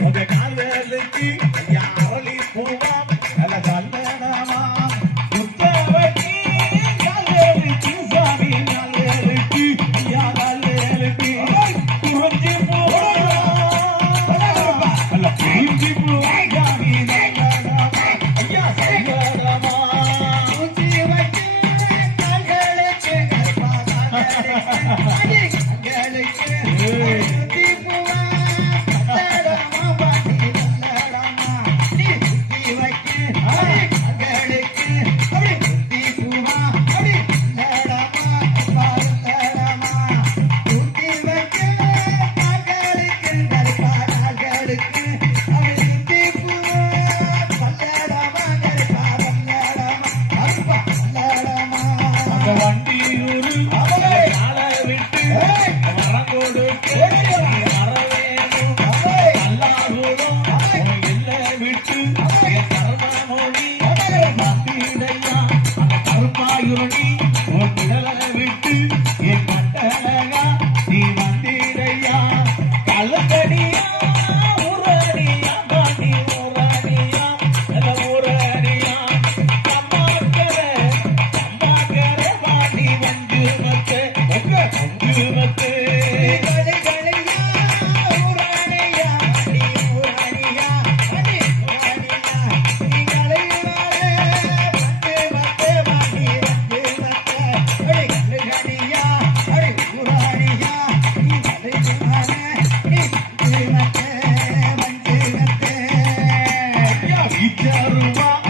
உங்க காதலுக்கு யாரளி பூவா நல்ல கல்யாணமா உத்தரவட்டி யாரலுக்கு சாமி யாரலுக்கு யாரலுக்கு குறிஞ்சி பூவா நல்ல குறிஞ்சி பூவா சாமி ஐயா சங்கரமா குறிஞ்சி வச்சு கால்களுக்கு கருப்பா கால்களுக்கு. Yeah,